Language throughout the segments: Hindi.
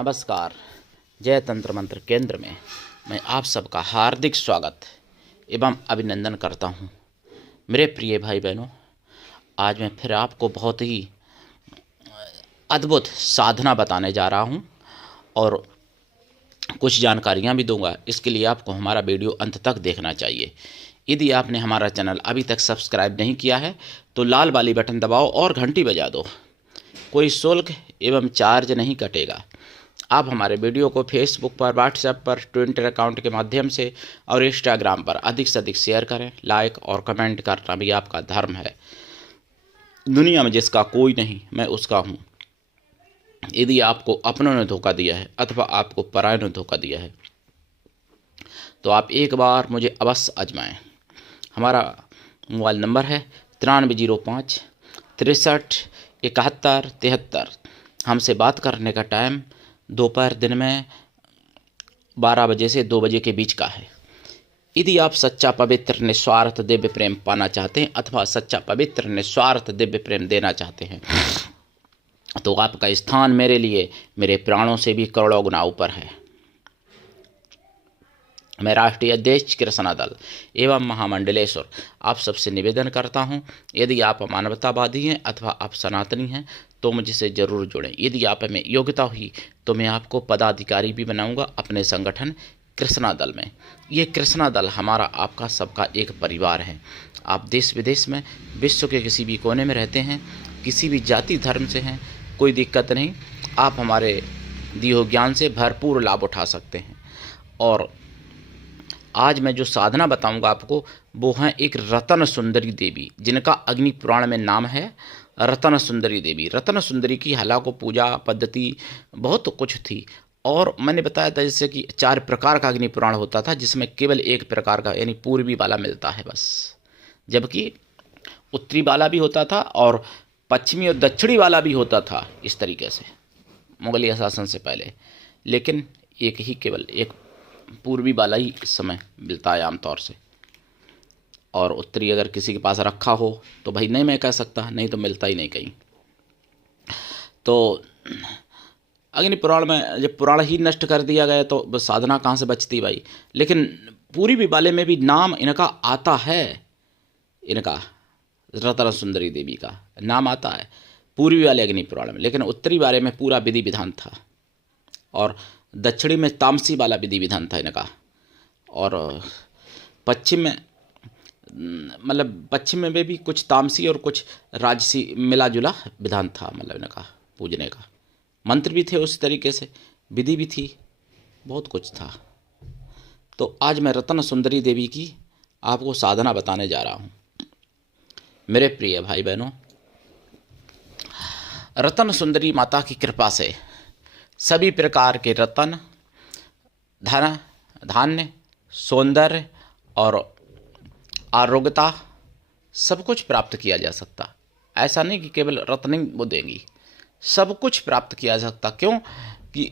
नमस्कार। जय तंत्र मंत्र केंद्र में मैं आप सबका हार्दिक स्वागत एवं अभिनंदन करता हूं। मेरे प्रिय भाई बहनों, आज मैं फिर आपको बहुत ही अद्भुत साधना बताने जा रहा हूं और कुछ जानकारियां भी दूंगा। इसके लिए आपको हमारा वीडियो अंत तक देखना चाहिए। यदि आपने हमारा चैनल अभी तक सब्सक्राइब नहीं किया है तो लाल वाली बटन दबाओ और घंटी बजा दो। कोई शुल्क एवं चार्ज नहीं कटेगा। आप हमारे वीडियो को फेसबुक पर, व्हाट्सएप पर, ट्विटर अकाउंट के माध्यम से और इंस्टाग्राम पर अधिक से अधिक शेयर करें। लाइक और कमेंट करना भी आपका धर्म है। दुनिया में जिसका कोई नहीं, मैं उसका हूँ। यदि आपको अपनों ने धोखा दिया है अथवा आपको परायों ने धोखा दिया है तो आप एक बार मुझे अवश्य आजमाएं। हमारा मोबाइल नंबर है 9305 63 71 73। हमसे बात करने का टाइम दोपहर दिन में 12 बजे से 2 बजे के बीच का है। यदि आप सच्चा पवित्र निस्वार्थ दिव्य प्रेम पाना चाहते हैं अथवा सच्चा पवित्र निस्वार्थ दिव्य प्रेम देना चाहते हैं तो आपका स्थान मेरे लिए मेरे प्राणों से भी करोड़ों गुना ऊपर है। मैं राष्ट्रीय अध्यक्ष कृष्णा दल एवं महामंडलेश्वर आप सबसे निवेदन करता हूं, यदि आप मानवतावादी हैं अथवा आप सनातनी हैं तो मुझसे ज़रूर जुड़ें। यदि आप में योग्यता हुई तो मैं आपको पदाधिकारी भी बनाऊंगा अपने संगठन कृष्णा दल में। ये कृष्णा दल हमारा आपका सबका एक परिवार है। आप देश विदेश में, विश्व के किसी भी कोने में रहते हैं, किसी भी जाति धर्म से हैं, कोई दिक्कत नहीं। आप हमारे दिए हुए ज्ञान से भरपूर लाभ उठा सकते हैं। और आज मैं जो साधना बताऊंगा आपको वो है एक रतन सुंदरी देवी, जिनका अग्नि पुराण में नाम है रतन सुंदरी देवी। रतन सुंदरी की हालांकि पूजा पद्धति बहुत कुछ थी और मैंने बताया था जैसे कि 4 प्रकार का अग्नि पुराण होता था जिसमें केवल एक प्रकार का यानी पूर्वी वाला मिलता है बस, जबकि उत्तरी वाला भी होता था और पश्चिमी और दक्षिणी वाला भी होता था इस तरीके से मुगलिया शासन से पहले। लेकिन एक ही केवल एक पूर्वी वाला ही इस समय मिलता है आमतौर से। और उत्तरी अगर किसी के पास रखा हो तो भाई नहीं मैं कह सकता, नहीं तो मिलता ही नहीं कहीं। तो अग्नि पुराण में जब पुराण ही नष्ट कर दिया गया तो साधना कहाँ से बचती भाई। लेकिन पूर्वी वाले में भी नाम इनका आता है, इनका रतन सुंदरी देवी का नाम आता है पूर्वी वाले अग्नि पुराण में। लेकिन उत्तरी वाले में पूरा विधि विधान था और दक्षिणी में तामसी वाला विधि विधान था इनका। और पश्चिम में मतलब पश्चिम में भी कुछ तामसी और कुछ राजसी मिला जुला विधान था, मतलब इनका पूजने का। मंत्र भी थे उस तरीके से, विधि भी थी, बहुत कुछ था। तो आज मैं रतन सुंदरी देवी की आपको साधना बताने जा रहा हूँ। मेरे प्रिय भाई बहनों, रतन सुंदरी माता की कृपा से सभी प्रकार के रतन, धन, धान्य, सौंदर्य और आरोग्यता सब कुछ प्राप्त किया जा सकता। ऐसा नहीं कि केवल रत्न ही वो देंगी, सब कुछ प्राप्त किया जा सकता। क्यों कि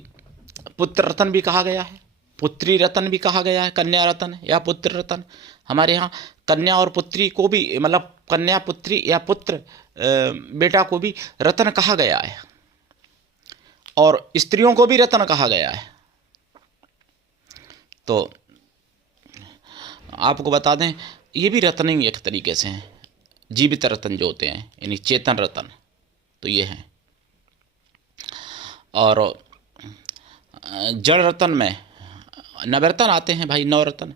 पुत्र रतन भी कहा गया है, पुत्री रतन भी कहा गया है, कन्या रतन या पुत्र रतन। हमारे यहाँ कन्या और पुत्री को भी, मतलब कन्या पुत्री या पुत्र बेटा को भी रतन कहा गया है और स्त्रियों को भी रतन कहा गया है। तो आपको बता दें ये भी रत्न ही एक तरीके से हैं। जीवित रत्न जो होते हैं यानी चेतन रत्न, तो ये हैं। और जड़ रत्न में नवरत्न आते हैं भाई, 9 रत्न।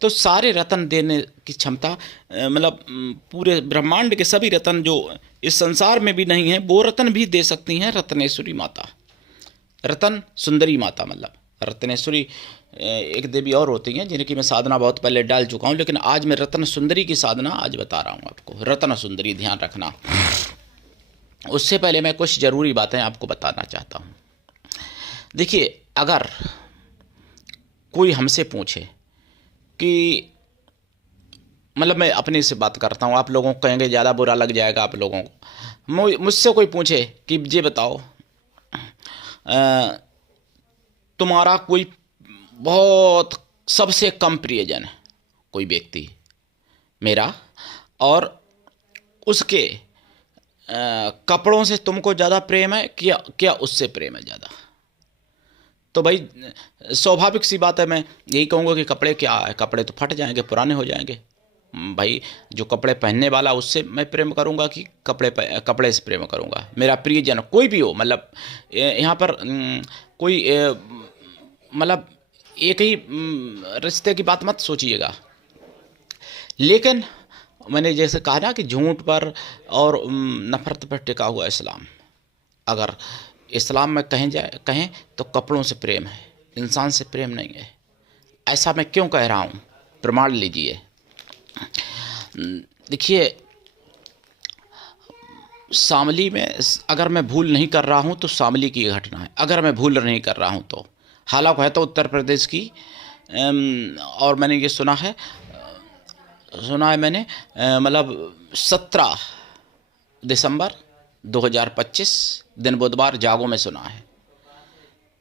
तो सारे रत्न देने की क्षमता, मतलब पूरे ब्रह्मांड के सभी रत्न जो इस संसार में भी नहीं है वो रत्न भी दे सकती हैं रत्नेश्वरी माता, रतन सुंदरी माता। मतलब रत्नेश्वरी एक देवी और होती हैं जिनकी मैं साधना बहुत पहले डाल चुका हूँ, लेकिन आज मैं रतन सुंदरी की साधना आज बता रहा हूँ आपको। रतन सुंदरी ध्यान रखना। उससे पहले मैं कुछ ज़रूरी बातें आपको बताना चाहता हूँ। देखिए, अगर कोई हमसे पूछे कि, मतलब मैं अपने से बात करता हूँ, आप लोगों को कहेंगे ज़्यादा बुरा लग जाएगा आप लोगों को। मुझसे कोई पूछे कि ये बताओ तुम्हारा कोई बहुत सबसे कम प्रियजन है, कोई व्यक्ति मेरा, और उसके कपड़ों से तुमको ज़्यादा प्रेम है क्या उससे प्रेम है ज़्यादा? तो भाई स्वाभाविक सी बात है, मैं यही कहूँगा कि कपड़े क्या है, कपड़े तो फट जाएंगे, पुराने हो जाएंगे। भाई जो कपड़े पहनने वाला उससे मैं प्रेम करूंगा कि कपड़े से प्रेम करूंगा। मेरा प्रियजन कोई भी हो, मतलब यहाँ पर कोई मतलब एक ही रिश्ते की बात मत सोचिएगा। लेकिन मैंने जैसे कहा ना कि झूठ पर और नफरत पर टिका हुआ इस्लाम, अगर इस्लाम में कहें तो कपड़ों से प्रेम है, इंसान से प्रेम नहीं है। ऐसा मैं क्यों कह रहा हूँ, प्रमाण लीजिए। देखिए, शामली में अगर मैं भूल नहीं कर रहा हूँ तो शामली की घटना है, अगर मैं भूल नहीं कर रहा हूँ तो। हालांकि है तो उत्तर प्रदेश की, और मैंने ये सुना है मैंने मतलब 17 दिसंबर 2025 दिन बुधवार जागो में सुना है।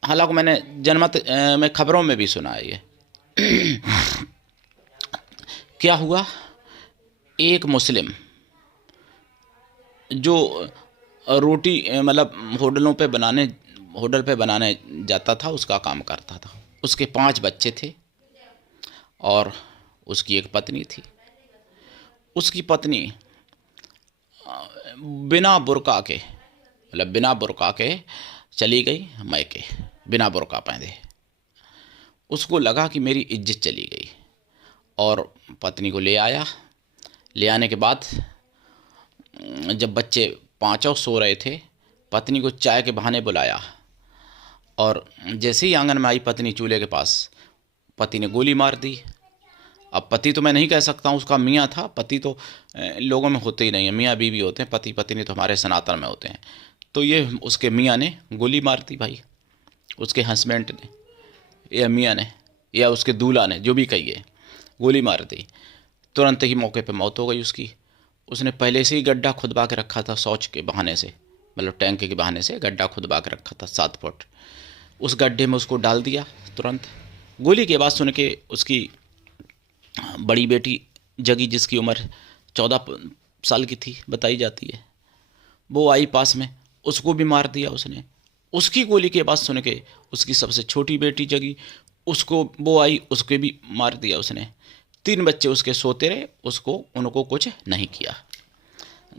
हालांकि मैंने जनमत में खबरों में भी सुना है ये। क्या हुआ, एक मुस्लिम जो रोटी मतलब होटल पे बनाने जाता था, उसका काम करता था। उसके 5 बच्चे थे और उसकी एक पत्नी थी। उसकी पत्नी बिना बुर्का के चली गई मैके, बिना बुर्का पहने। उसको लगा कि मेरी इज्जत चली गई, और पत्नी को ले आया। ले आने के बाद जब बच्चे 5 सो रहे थे, पत्नी को चाय के बहाने बुलाया, और जैसे ही आंगन में आई पत्नी चूल्हे के पास, पति ने गोली मार दी। अब पति तो मैं नहीं कह सकता हूँ, उसका मियाँ था। पति तो लोगों में होते ही नहीं है, मियाँ बीवी होते हैं, पति पत्नी तो हमारे सनातन में होते हैं। तो ये उसके मियाँ ने गोली मार दी भाई, उसके हस्बैंड ने या मियाँ ने या उसके दूल्हा ने, जो भी कहिए, गोली मार दी। तुरंत ही मौके पे मौत हो गई उसकी। उसने पहले से ही गड्ढा खुदवा के रखा था, शौच के बहाने से, मतलब टैंक के बहाने से गड्ढा खुदवा के रखा था 7 फुट। उस गड्ढे में उसको डाल दिया तुरंत। गोली की आवाज़ सुन के उसकी बड़ी बेटी जगी, जिसकी उम्र 14 साल की थी बताई जाती है, वो आई पास में, उसको भी मार दिया उसने। उसकी गोली की आवाज़ सुन के उसकी सबसे छोटी बेटी जगी, वो आई, उसको भी मार दिया उसने। 3 बच्चे उसके सोते रहे, उनको कुछ नहीं किया।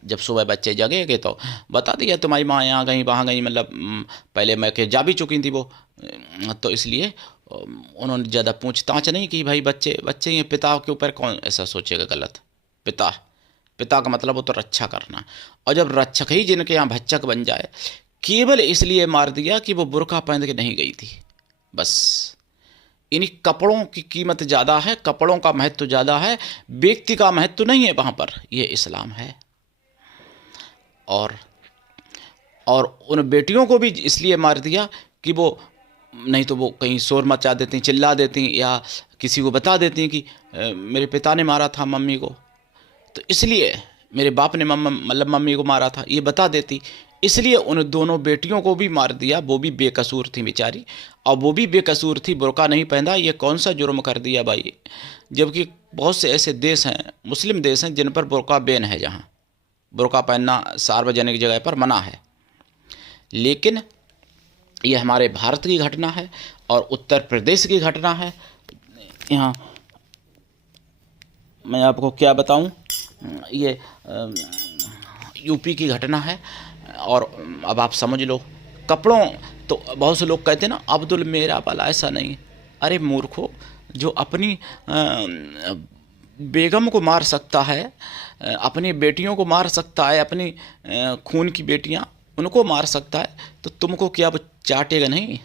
जब सुबह बच्चे जगेगे तो बता दिया तुम्हारी माँ यहाँ गई वहाँ गई, मतलब पहले मैं के जा भी चुकी थी वो, तो इसलिए उन्होंने ज़्यादा पूछताछ नहीं की। भाई बच्चे ही हैं, पिता के ऊपर कौन ऐसा सोचेगा गलत। पिता का मतलब वो तो रक्षा करना, और जब रक्षक ही जिनके यहाँ भक्षक बन जाए, केवल इसलिए मार दिया कि वो बुर्का पहन के नहीं गई थी। बस इन्हीं कपड़ों की कीमत ज़्यादा है, कपड़ों का महत्व ज़्यादा है, व्यक्ति का महत्व नहीं है वहाँ पर। ये इस्लाम है। और उन बेटियों को भी इसलिए मार दिया कि वो नहीं तो वो कहीं शोर मचा देती, चिल्ला देती, या किसी को बता देती कि मेरे पिता ने मारा था मम्मी को, तो इसलिए मेरे बाप ने मम्मी को मारा था, ये बता देती। इसलिए उन दोनों बेटियों को भी मार दिया। वो भी बेकसूर थी बेचारी, और वो भी बेकसूर थी, बुर्का नहीं पहना। ये कौन सा जुर्म कर दिया भाई, जबकि बहुत से ऐसे देश हैं, मुस्लिम देश हैं, जिन पर बुर्का बैन है, जहाँ बुर्का पहनना सार्वजनिक जगह पर मना है। लेकिन ये हमारे भारत की घटना है और उत्तर प्रदेश की घटना है। यहाँ मैं आपको क्या बताऊं, ये यूपी की घटना है। और अब आप समझ लो, कपड़ों तो बहुत से लोग कहते हैं ना, अब्दुल मेरा वाला, ऐसा नहीं। अरे मूर्खो, जो अपनी बेगम को मार सकता है, अपनी बेटियों को मार सकता है, अपनी खून की बेटियां उनको मार सकता है, तो तुमको क्या वो चाटेगा नहीं?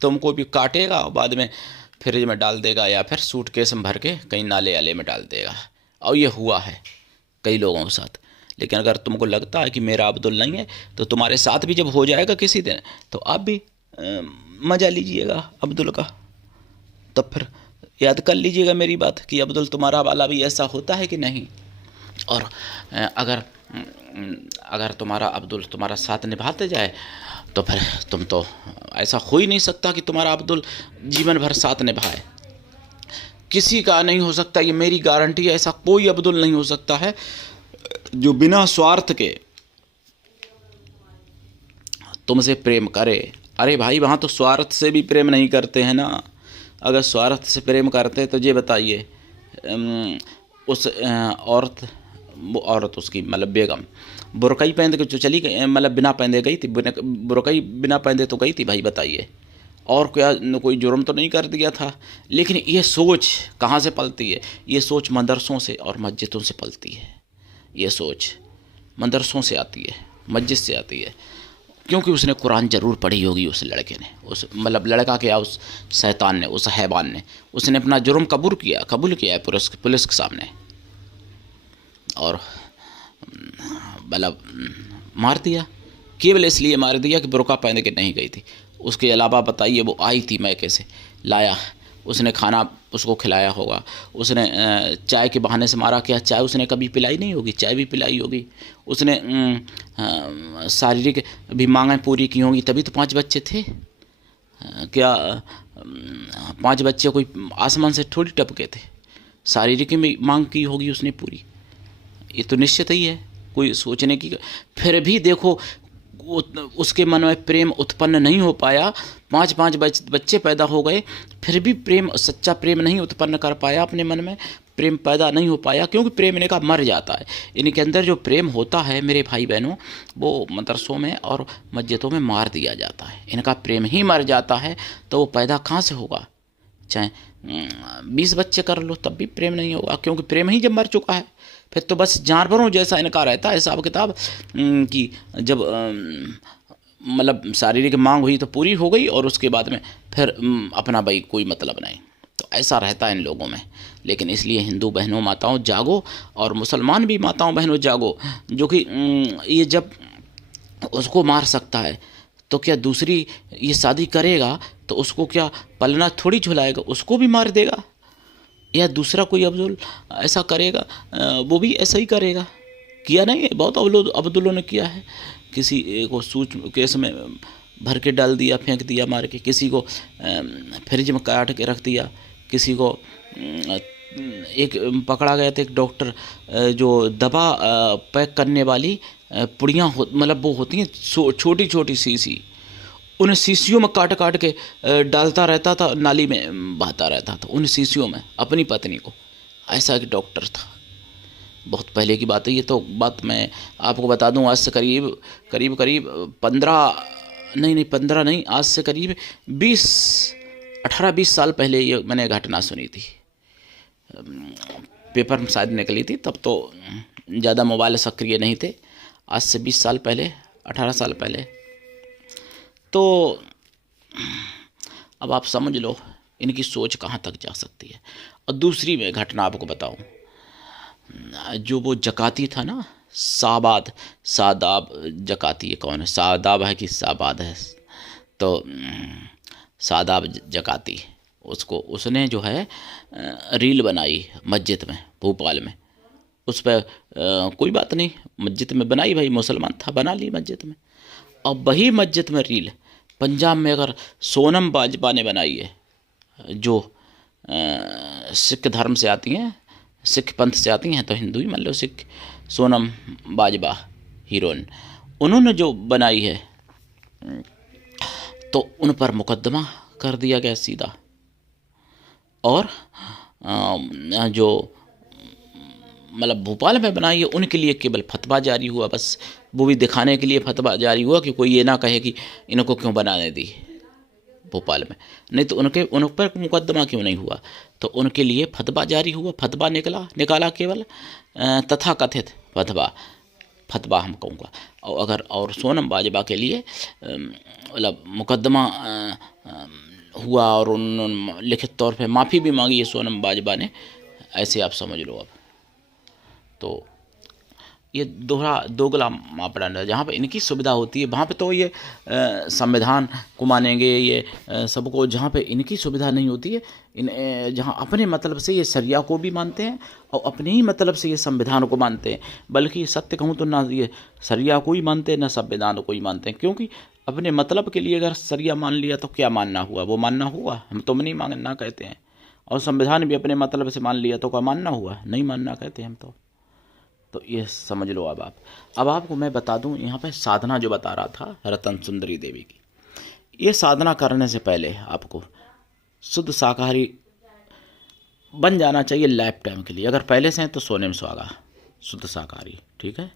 तुमको भी काटेगा और बाद में फ्रिज में डाल देगा, या फिर सूटकेस में भर के कहीं नाले आले में डाल देगा। और ये हुआ है कई लोगों के साथ। लेकिन अगर तुमको लगता है कि मेरा अब्दुल नहीं है, तो तुम्हारे साथ भी जब हो जाएगा किसी दिन, तो आप भी मज़ा लीजिएगा अब्दुल का। तब फिर याद कर लीजिएगा मेरी बात कि अब्दुल तुम्हारा वाला भी ऐसा होता है कि नहीं। और अगर तुम्हारा अब्दुल तुम्हारा साथ निभाते जाए, तो फिर तुम तो, ऐसा हो ही नहीं सकता कि तुम्हारा अब्दुल जीवन भर साथ निभाए। किसी का नहीं हो सकता, ये मेरी गारंटी है। ऐसा कोई अब्दुल नहीं हो सकता है जो बिना स्वार्थ के तुमसे प्रेम करे, अरे भाई, वहाँ तो स्वार्थ से भी प्रेम नहीं करते हैं ना। अगर स्वार्थ से प्रेम करते तो ये बताइए, उस औरत, वो औरत उसकी मतलब बेगम बुरकई पहन के जो चली गई, मतलब बिना पहने गई थी, बुरकई बिना पहने तो गई थी भाई, बताइए। और क्या कोई जुर्म तो नहीं कर दिया था। लेकिन ये सोच कहाँ से पलती है? ये सोच मदरसों से और मस्जिदों से पलती है। ये सोच मदरसों से आती है, मस्जिद से आती है। क्योंकि उसने कुरान ज़रूर पढ़ी होगी उस लड़के ने, उस मतलब लड़का क्या, उस शैतान ने, उस हैवान ने। उसने अपना जुर्म कबूल किया है पुलिस के सामने, और मतलब मार दिया। केवल इसलिए मार दिया कि बुर्का पहन के नहीं गई थी। उसके अलावा बताइए, वो आई थी मैके से, लाया, उसने खाना उसको खिलाया होगा, उसने चाय के बहाने से मारा। क्या चाय उसने कभी पिलाई नहीं होगी? चाय भी पिलाई होगी। उसने शारीरिक भी मांगें पूरी की होंगी, तभी तो 5 बच्चे थे। क्या 5 बच्चे कोई आसमान से थोड़ी टपके थे? शारीरिक भी मांग की होगी उसने पूरी, ये तो निश्चित ही है, कोई सोचने की। फिर भी देखो, उसके मन में प्रेम उत्पन्न नहीं हो पाया। 5 बच्चे पैदा हो गए, फिर भी प्रेम, सच्चा प्रेम नहीं उत्पन्न कर पाया अपने मन में, प्रेम पैदा नहीं हो पाया। क्योंकि प्रेम इनका मर जाता है। इनके अंदर जो प्रेम होता है मेरे भाई बहनों, वो मदरसों में और मस्जिदों में मार दिया जाता है। इनका प्रेम ही मर जाता है, तो वो पैदा कहाँ से होगा? चाहे 20 बच्चे कर लो तब भी प्रेम नहीं होगा, क्योंकि प्रेम ही जब मर चुका है। फिर तो बस जानवरों जैसा इनका रहता है हिसाब किताब, कि जब मतलब शारीरिक मांग हुई तो पूरी हो गई, और उसके बाद में फिर अपना भाई कोई मतलब नहीं। तो ऐसा रहता है इन लोगों में। लेकिन इसलिए हिंदू बहनों माताओं जागो, और मुसलमान भी माताओं बहनों जागो, जो कि ये जब उसको मार सकता है, तो क्या दूसरी ये शादी करेगा तो उसको क्या पलना थोड़ी झुलाएगा? उसको भी मार देगा। या दूसरा कोई अब्दुल ऐसा करेगा, वो भी ऐसा ही करेगा। किया नहीं है? बहुत अब्दुलों ने किया है। किसी को सूच केस में भर के डाल दिया, फेंक दिया मार के। किसी को फ्रिज में काट के रख दिया। किसी को एक पकड़ा गया था, एक डॉक्टर, जो दवा पैक करने वाली पुड़ियाँ मतलब वो होती हैं छोटी छोटी शीशी, उन शीशियों में काट काट के डालता रहता था, नाली में बहाता रहता था उन शीशियों में अपनी पत्नी को। ऐसा एक डॉक्टर था। बहुत पहले की बात है ये तो। बात मैं आपको बता दूं, आज से करीब करीब करीब 15 नहीं, आज से करीब 18-20 साल पहले ये मैंने घटना सुनी थी। पेपर में शायद निकली थी, तब तो ज़्यादा मोबाइल सक्रिय नहीं थे। आज से 20 साल पहले, 18 साल पहले। तो अब आप समझ लो इनकी सोच कहाँ तक जा सकती है। और दूसरी मैं घटना आपको बताऊं, जो वो जकाती था ना, सादाब जकाती है। कौन है? सादाब है कि साबाद है? तो सादाब जकाती, उसको उसने जो है रील बनाई मस्जिद में, भोपाल में। उस पर कोई बात नहीं, मस्जिद में बनाई, भाई मुसलमान था, बना ली मस्जिद में। अब वही मस्जिद में रील पंजाब में अगर सोनम बाजवा ने बनाई है, जो सिख धर्म से आती हैं, सिख पंथ से आती हैं, तो हिंदू ही मान लो, सिख, सोनम बाजवा हीरोइन, उन्होंने जो बनाई है, तो उन पर मुकदमा कर दिया गया सीधा। और जो मतलब भोपाल में बनाई है, उनके लिए केवल फतवा जारी हुआ, बस वो भी दिखाने के लिए फतवा जारी हुआ कि कोई ये ना कहे कि इनको क्यों बनाने दी भोपाल में। नहीं तो उन पर मुकदमा क्यों नहीं हुआ? तो उनके लिए फतवा जारी हुआ, फतवा निकाला केवल, तथाकथित फतवा हम कहूँगा। और सोनम बाजवा के लिए मतलब मुकदमा हुआ, और उन्होंने लिखित तौर पे माफ़ी भी मांगी है सोनम बाजवा ने। ऐसे आप समझ लो। अब तो ये दोगला मापदंड है। जहाँ पे इनकी सुविधा होती है वहाँ पे तो ये संविधान को मानेंगे, ये सबको। जहाँ पे इनकी सुविधा नहीं होती है, जहाँ अपने मतलब से ये शरिया को भी मानते हैं, और अपने ही मतलब से ये संविधान को मानते हैं। बल्कि सत्य कहूँ तो ना ये शरिया को ही मानते हैं, ना संविधान को ही मानते हैं। क्योंकि अपने मतलब के लिए अगर शरिया मान लिया तो क्या मानना हुआ? वो मानना हुआ? हम तो नहीं मानना कहते हैं। और संविधान भी अपने मतलब से मान लिया तो क्या मानना हुआ? नहीं मानना कहते हैं हम तो ये समझ लो। अब आपको मैं बता दूं, यहाँ पे साधना जो बता रहा था रतन सुंदरी देवी की, ये साधना करने से पहले आपको शुद्ध शाकाहारी बन जाना चाहिए लाइफ टाइम के लिए। अगर पहले से हैं तो सोने में सुहागा, शुद्ध शाकाहारी, ठीक है।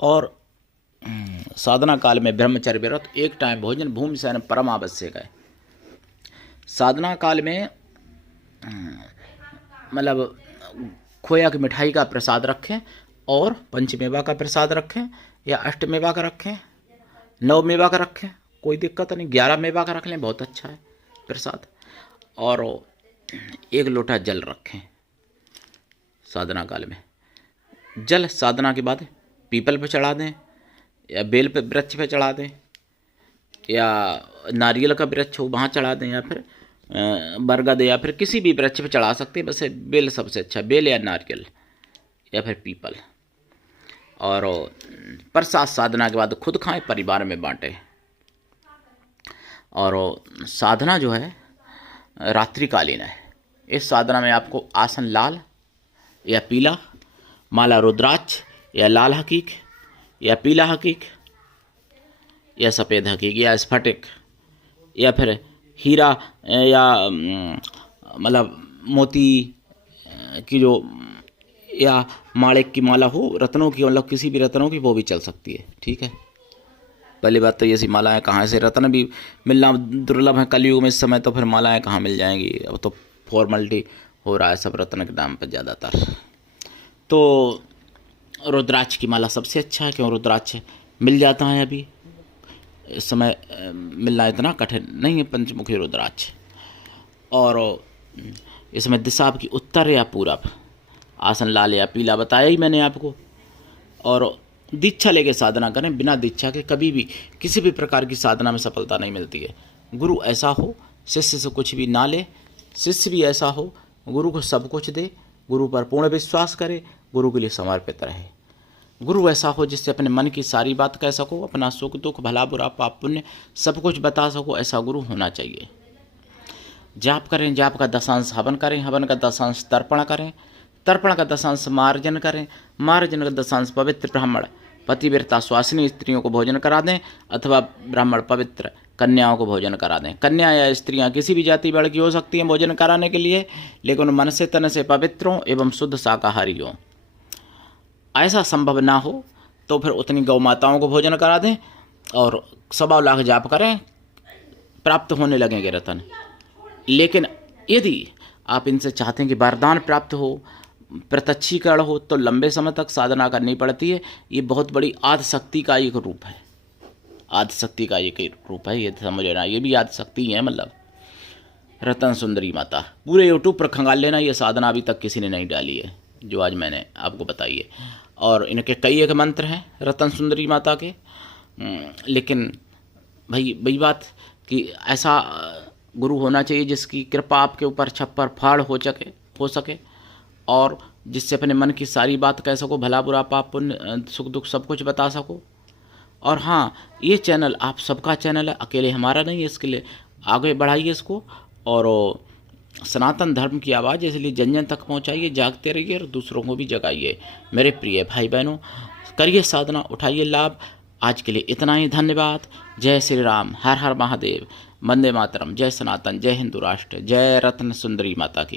और साधना काल में ब्रह्मचर्य व्रत, एक टाइम भोजन, भूमि शयन परम आवश्यक है। साधना काल में मतलब खोया की मिठाई का प्रसाद रखें और पंचमेवा का प्रसाद रखें या अष्टमेवा का रखें, नवमेवा का रखें, कोई दिक्कत नहीं। 11 मेवा का रख लें, बहुत अच्छा है प्रसाद। और 1 लोटा जल रखें साधना काल में। जल साधना के बाद पीपल पे चढ़ा दें या बेल पे वृक्ष पे चढ़ा दें या नारियल का वृक्ष हो वहाँ चढ़ा दें या फिर बरगद या फिर किसी भी वृक्ष पे चढ़ा सकते हैं। वैसे बेल सबसे अच्छा, बेल या नारियल या फिर पीपल। और प्रसाद साधना के बाद खुद खाएं, परिवार में बांटें। और साधना जो है रात्रिकालीन है। इस साधना में आपको आसन लाल या पीला, माला रुद्राक्ष या लाल हकीक या पीला हकीक या सफ़ेद हकीक या स्फटिक या फिर हीरा या मतलब मोती की जो या माणिक की माला हो, रत्नों की, मतलब किसी भी रत्नों की, वो भी चल सकती है, ठीक है। पहली बात तो ये सी मालाएँ कहाँ से, रत्न भी मिलना दुर्लभ है कलयुग में इस समय, तो फिर मालाएँ कहाँ मिल जाएंगी। अब तो फॉर्मेलिटी हो रहा है सब रत्न के नाम पर ज़्यादातर। तो रुद्राक्ष की माला सबसे अच्छा है, क्यों रुद्राक्ष मिल जाता है अभी इस समय, मिलना इतना कठिन नहीं है पंचमुखी रुद्राक्ष। और इसमें दिशा आपकी उत्तर या पूरब, आसन लाल या पीला बताया ही मैंने आपको। और दीक्षा लेके साधना करें, बिना दीक्षा के कभी भी किसी भी प्रकार की साधना में सफलता नहीं मिलती है। गुरु ऐसा हो शिष्य से कुछ भी ना ले, शिष्य भी ऐसा हो गुरु को सब कुछ दे, गुरु पर पूर्ण विश्वास करे, गुरु के लिए समर्पित रहे। गुरु ऐसा हो जिससे अपने मन की सारी बात कह सको, अपना सुख दुख भला बुरा पाप पुण्य सब कुछ बता सको, ऐसा गुरु होना चाहिए। जाप करें, जाप का 10 हवन करें, हवन का 10 तर्पण करें, तर्पण का 10 मार्जन करें, मार्जन का 10 पवित्र ब्राह्मण पतिव्रता स्वासिनी स्त्रियों को भोजन करा दें अथवा ब्राह्मण पवित्र कन्याओं को भोजन करा दें। कन्या या स्त्रियां किसी भी जाति वर्ग की हो सकती हैं भोजन कराने के लिए, लेकिन मन से तन से पवित्र हों एवं शुद्ध शाकाहारी हों। ऐसा संभव ना हो तो फिर उतनी गौ माताओं को भोजन करा दें और 1.25 लाख जाप करें, प्राप्त होने लगेंगे रतन। लेकिन यदि आप इनसे चाहते हैं कि वरदान प्राप्त हो, प्रत्यक्षीकरण हो, तो लंबे समय तक साधना करनी पड़ती है। ये बहुत बड़ी आदिशक्ति का एक रूप है, आदिशक्ति का एक रूप है, ये समझ लेना। ये भी आदिशक्ति है, मतलब रतन सुंदरी माता। पूरे यूट्यूब पर खंगाल लेना, ये साधना अभी तक किसी ने नहीं डाली है जो आज मैंने आपको बताई है। और इनके कई एक मंत्र हैं रतन सुंदरी माता के। लेकिन वही बात कि ऐसा गुरु होना चाहिए जिसकी कृपा आपके ऊपर छप्पर फाड़ हो सके और जिससे अपने मन की सारी बात कह सको, भला बुरा पाप पुण्य सुख दुख सब कुछ बता सको। और हाँ, ये चैनल आप सबका चैनल है, अकेले हमारा नहीं है। इसके लिए आगे बढ़ाइए इसको और सनातन धर्म की आवाज़ इसलिए जन जन तक पहुँचाइए, जागते रहिए और दूसरों को भी जगाइए। मेरे प्रिय भाई बहनों, करिए साधना, उठाइए लाभ। आज के लिए इतना ही, धन्यवाद। जय श्री राम, हर हर महादेव, वंदे मातरम, जय सनातन, जय हिंदू राष्ट्र, जय रत्न सुंदरी माता की।